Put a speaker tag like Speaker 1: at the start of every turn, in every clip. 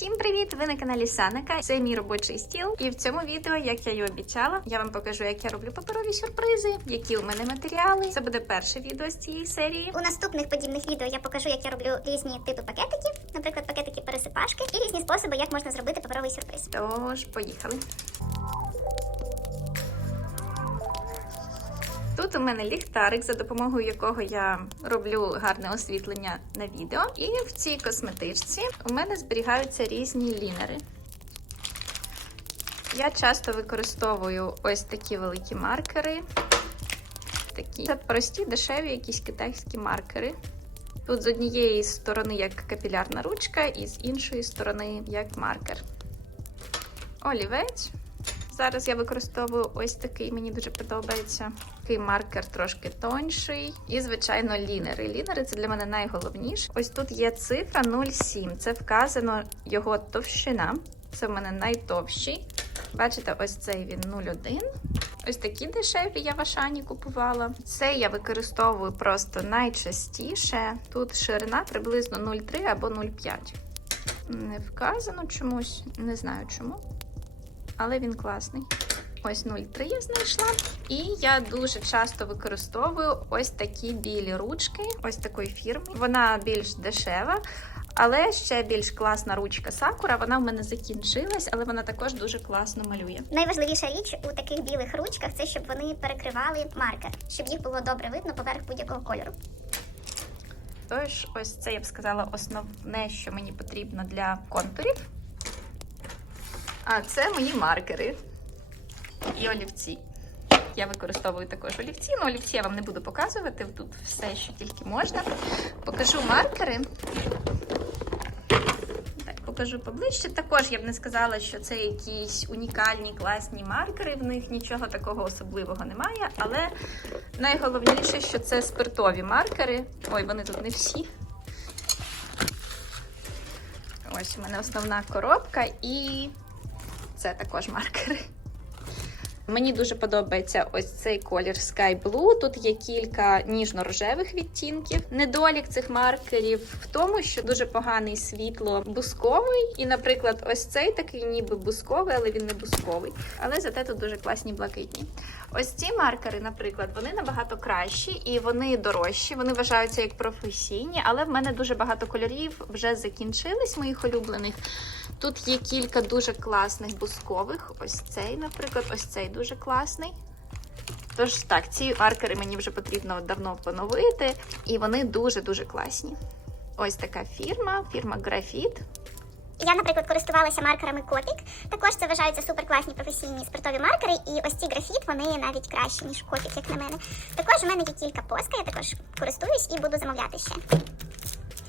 Speaker 1: Всім привіт! Ви на каналі Саника. Це мій робочий стіл. І в цьому відео, як я й обіцяла, я вам покажу, як я роблю паперові сюрпризи, які у мене матеріали. Це буде перше відео з цієї серії.
Speaker 2: У наступних подібних відео я покажу, як я роблю різні типи пакетиків, наприклад, пакетики пересипашки, і різні способи, як можна зробити паперовий сюрприз.
Speaker 1: Тож, поїхали. Тут у мене ліхтарик, за допомогою якого я роблю гарне освітлення на відео. І в цій косметичці у мене зберігаються різні лінери. Я часто використовую ось такі великі маркери. Такі Це прості, дешеві якісь китайські маркери. Тут з однієї сторони як капілярна ручка, і з іншої сторони як маркер. Олівець. Зараз я використовую ось такий, мені дуже подобається. Такий маркер трошки тонший. І, звичайно, лінери. Лінери це для мене найголовніше. Ось тут є цифра 0,7. Це вказано його товщина. Це в мене найтовщий. Бачите, ось цей він 0,1. Ось такі дешеві я в Ашані купувала. Це я використовую просто найчастіше. Тут ширина приблизно 0,3 або 0,5. Не вказано чомусь, не знаю чому але він класний. Ось 0,3 я знайшла. І я дуже часто використовую ось такі білі ручки, ось такої фірми. Вона більш дешева, але ще більш класна ручка Sakura. Вона в мене закінчилась, але вона також дуже класно малює.
Speaker 2: Найважливіша річ у таких білих ручках це щоб вони перекривали маркер, щоб їх було добре видно поверх будь-якого кольору.
Speaker 1: Тож, ось це я б сказала основне, що мені потрібно для контурів. А це мої маркери і олівці. Я використовую також олівці, але олівці я вам не буду показувати. Тут все, що тільки можна. Покажу маркери. Покажу поближче. Також я б не сказала, що це якісь унікальні класні маркери. В них нічого такого особливого немає. Але найголовніше, що це спиртові маркери. Ой, вони тут не всі. Ось у мене основна коробка і це також маркери. Мені дуже подобається ось цей колір Sky Blue. Тут є кілька ніжно-рожевих відтінків. Недолік цих маркерів в тому, що дуже поганий світло бусковий. І, наприклад, ось цей такий ніби бусковий, але він не бусковий. Але зате тут дуже класні блакитні. Ось ці маркери, наприклад, вони набагато кращі і вони дорожчі. Вони вважаються як професійні, але в мене дуже багато кольорів вже закінчились моїх улюблених. Тут є кілька дуже класних бускових. Ось цей, наприклад, ось цей дуже класний. Тож так, ці маркери мені вже потрібно давно поновити, і вони дуже-дуже класні. Ось така фірма, фірма Графіт.
Speaker 2: Я, наприклад, користувалася маркерами Копік. Також це вважаються суперкласні професійні спиртові маркери, і ось ці графіт вони навіть кращі, ніж Копік, як на мене. Також у мене є кілька поска, я також користуюсь і буду замовляти ще.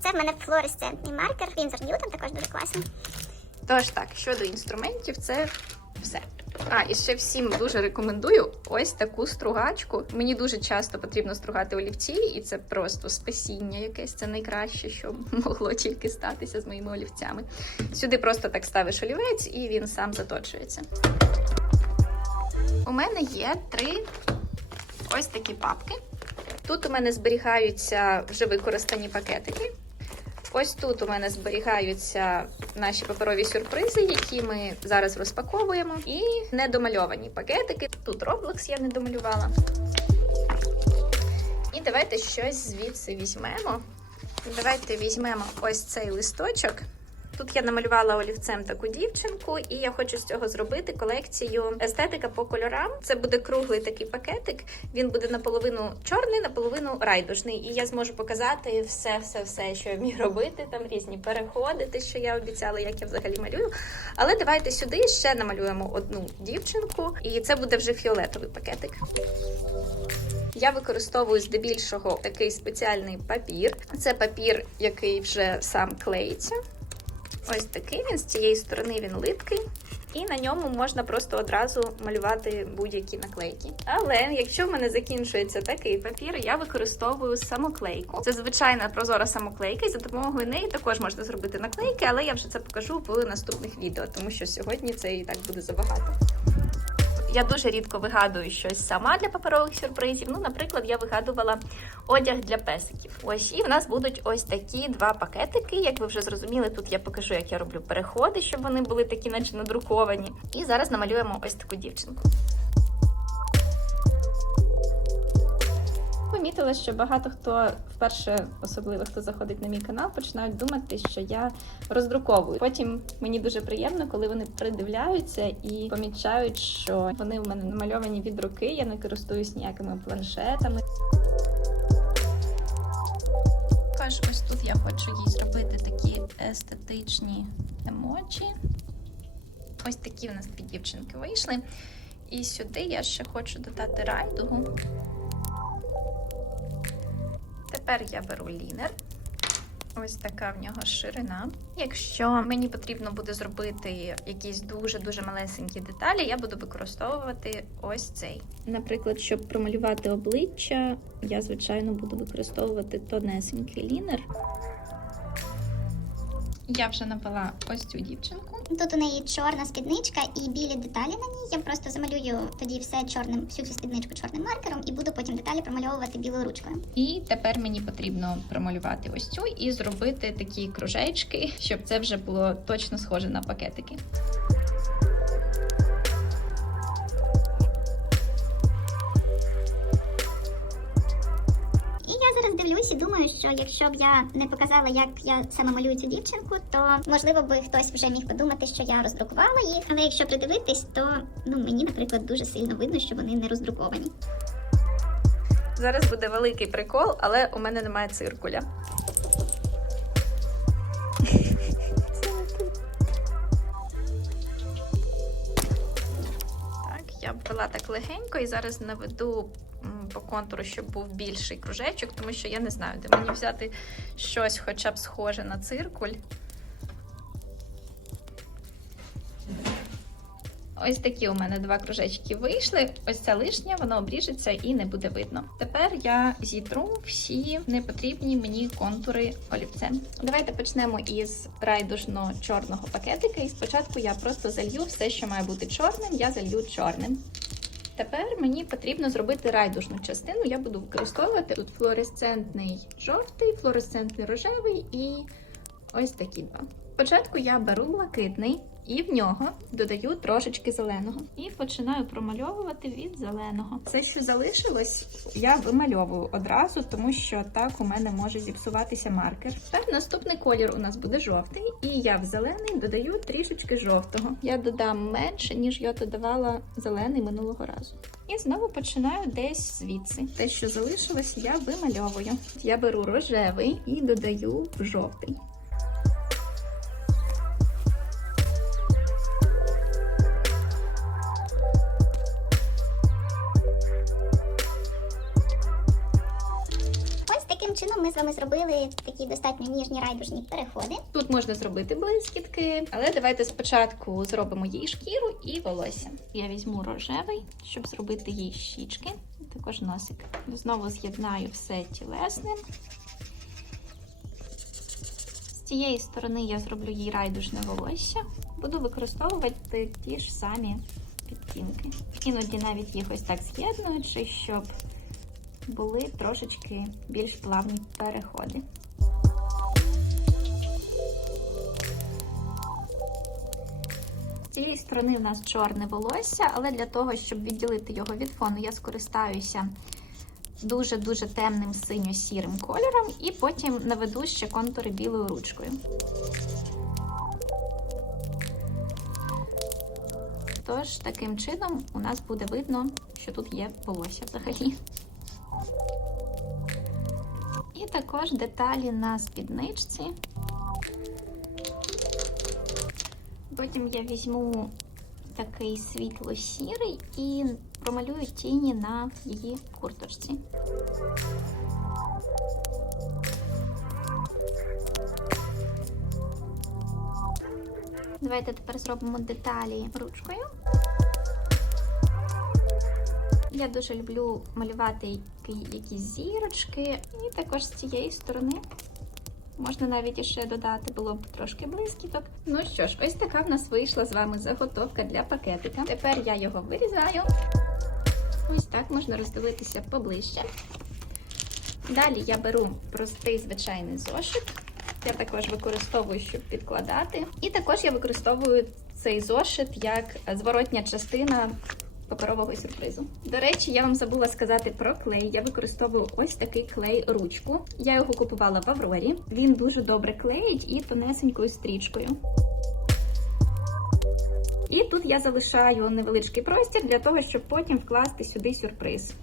Speaker 2: Це в мене флуоресцентний маркер, Winsor Newton, також дуже класний.
Speaker 1: Тож так, щодо інструментів, це все. А, і ще всім дуже рекомендую ось таку стругачку. Мені дуже часто потрібно стругати олівці, і це просто спасіння якесь. Це найкраще, що могло тільки статися з моїми олівцями. Сюди просто так ставиш олівець, і він сам заточується. У мене є три ось такі папки. Тут у мене зберігаються вже використані пакетики. Ось тут у мене зберігаються наші паперові сюрпризи, які ми зараз розпаковуємо, і недомальовані пакетики. Тут Roblox я не домалювала. І давайте щось звідси візьмемо. Давайте візьмемо ось цей листочок. Тут я намалювала олівцем таку дівчинку, і я хочу з цього зробити колекцію естетика по кольорам. Це буде круглий такий пакетик. Він буде наполовину чорний, наполовину райдужний. І я зможу показати все, все, все, що я вмію робити. Там різні переходи, те, що я обіцяла, як я взагалі малюю. Але давайте сюди ще намалюємо одну дівчинку, і це буде вже фіолетовий пакетик. Я використовую здебільшого такий спеціальний папір. Це папір, який вже сам клеїться. Ось такий він з цієї сторони він липкий. І на ньому можна просто одразу малювати будь-які наклейки. Але якщо в мене закінчується такий папір, я використовую самоклейку. Це звичайна прозора самоклейка, і за допомогою неї також можна зробити наклейки, але я вже це покажу в наступних відео, тому що сьогодні це і так буде забагато. Я дуже рідко вигадую щось сама для паперових сюрпризів. Ну, наприклад, я вигадувала одяг для песиків. Ось і в нас будуть ось такі два пакетики. Як ви вже зрозуміли, тут я покажу, як я роблю переходи, щоб вони були такі, наче надруковані. І зараз намалюємо ось таку дівчинку. Помітила, що багато хто вперше, особливо хто заходить на мій канал, починають думати, що я роздруковую. Потім мені дуже приємно, коли вони придивляються і помічають, що вони в мене намальовані від руки. Я не користуюсь ніякими планшетами. Також ось тут я хочу їй зробити такі естетичні емоджі. Ось такі в нас дві дівчинки вийшли. І сюди я ще хочу додати райдугу. Тепер я беру лінер. Ось така в нього ширина. Якщо мені потрібно буде зробити якісь дуже-дуже малесенькі деталі, я буду використовувати ось цей. Наприклад, щоб промалювати обличчя, я, звичайно, буду використовувати тонесенький лінер. Я вже напала ось цю дівчинку.
Speaker 2: Тут у неї чорна спідничка і білі деталі на ній. Я просто замалюю тоді все чорним, всю цю спідничку чорним маркером і буду потім деталі промальовувати білою ручкою.
Speaker 1: І тепер мені потрібно промалювати ось цю і зробити такі кружечки, щоб це вже було точно схоже на пакетики.
Speaker 2: Дивлюсь і думаю, що якщо б я не показала, як я саме малюю цю дівчинку, то можливо би хтось вже міг подумати, що я роздрукувала їх. Але якщо придивитись, то ну мені, наприклад, дуже сильно видно, що вони не роздруковані.
Speaker 1: Зараз буде великий прикол, але у мене немає циркуля. Так, я ввела так легенько і зараз наведу по контуру, щоб був більший кружечок, тому що я не знаю, де мені взяти щось хоча б схоже на циркуль. Ось такі у мене два кружечки вийшли. Ось ця лишня, воно обріжеться і не буде видно. Тепер я зітру всі непотрібні мені контури олівцем. Давайте почнемо із райдужно-чорного пакетика. І спочатку я просто залью все, що має бути чорним, я залью чорним. Тепер мені потрібно зробити райдужну частину. Я буду використовувати тут флуоресцентний жовтий, флуоресцентний рожевий і ось такі два. Спочатку я беру блакитний і в нього додаю трошечки зеленого. І починаю промальовувати від зеленого. Все, що залишилось, я вимальовую одразу, тому що так у мене може зіпсуватися маркер. Тепер наступний колір у нас буде жовтий, і я в зелений додаю трішечки жовтого. Я додам менше, ніж я додавала зелений минулого разу. І знову починаю десь звідси. Те, що залишилось, я вимальовую. Я беру рожевий і додаю в жовтий.
Speaker 2: Таким чином ми з вами зробили такі достатньо ніжні райдужні переходи.
Speaker 1: Тут можна зробити блискітки, але давайте спочатку зробимо їй шкіру і волосся. Я візьму рожевий, щоб зробити їй щічки, також носик. Знову з'єднаю все тілесним. З цієї сторони я зроблю їй райдужне волосся. Буду використовувати ті ж самі. Іноді навіть їх ось так з'єднуючи, щоб були трошечки більш плавні переходи. З цієї сторони в нас чорне волосся, але для того, щоб відділити його від фону, я скористаюся дуже-дуже темним синьо-сірим кольором і потім наведу ще контури білою ручкою. Тож, таким чином у нас буде видно, що тут є волосся взагалі. І також деталі на спідничці. Потім я візьму такий світло-сірий і промалюю тіні на її курточці. Давайте тепер зробимо деталі ручкою. Я дуже люблю малювати якісь зірочки, і також з цієї сторони Можна навіть іще додати, було б трошки блискіток. Ну що ж, ось така в нас вийшла з вами заготовка для пакетика. Тепер я його вирізаю. Ось так можна роздивитися поближче. Далі я беру простий звичайний зошит. Я також використовую, щоб підкладати. І також я використовую цей зошит як зворотня частина паперового сюрпризу. До речі, я вам забула сказати про клей. Я використовую ось такий клей ручку. Я його купувала в Аврорі. Він дуже добре клеїть і тонесенькою стрічкою. І тут я залишаю невеличкий простір для того, щоб потім вкласти сюди сюрприз.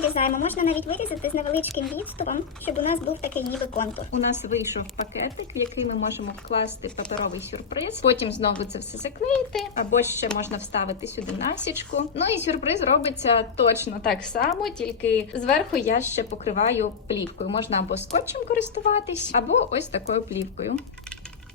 Speaker 2: Вирізаємо. Можна навіть вирізати з невеличким відступом, щоб у нас був такий ніби контур.
Speaker 1: У нас вийшов пакетик, в який ми можемо вкласти паперовий сюрприз. Потім знову це все заклеїти, або ще можна вставити сюди насічку. Ну і сюрприз робиться точно так само, тільки зверху я ще покриваю плівкою. Можна або скотчем користуватись, або ось такою плівкою.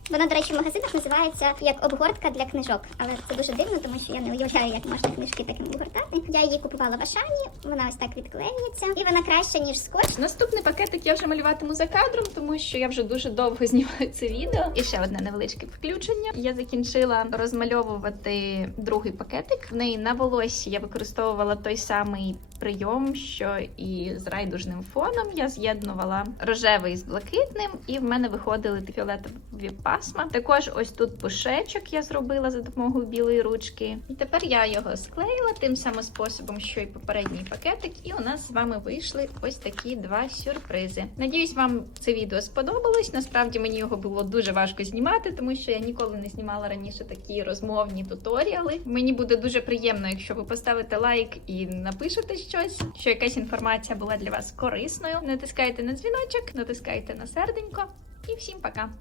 Speaker 2: Вона, до речі, в магазинах називається як обгортка для книжок, але це дуже дивно, тому що я не уявляю, як можна книжки таким обгортати. Я її купувала в Ашані, вона ось так відклеюється, і вона краща ніж скотч.
Speaker 1: Наступний пакетик я вже малюватиму за кадром, тому що я вже дуже довго знімаю це відео. І ще одне невеличке включення. Я закінчила розмальовувати другий пакетик. В неї на волосі я використовувала той самий прийом, що і з райдужним фоном. Я з'єднувала рожевий з блакитним, і в мене виходили фіолетові пасма. Також ось тут пушечок я зробила за допомогою білої ручки. І тепер я його склеїла тим самим способом, що і попередній пакетик. І у нас з вами вийшли ось такі два сюрпризи. Надіюсь, вам це відео сподобалось. Насправді мені його було дуже важко знімати, тому що я ніколи не знімала раніше такі розмовні туторіали. Мені буде дуже приємно, якщо ви поставите лайк і напишете щось, що якась інформація була для вас корисною. Натискайте на дзвіночок, натискайте на серденько. І всім пока!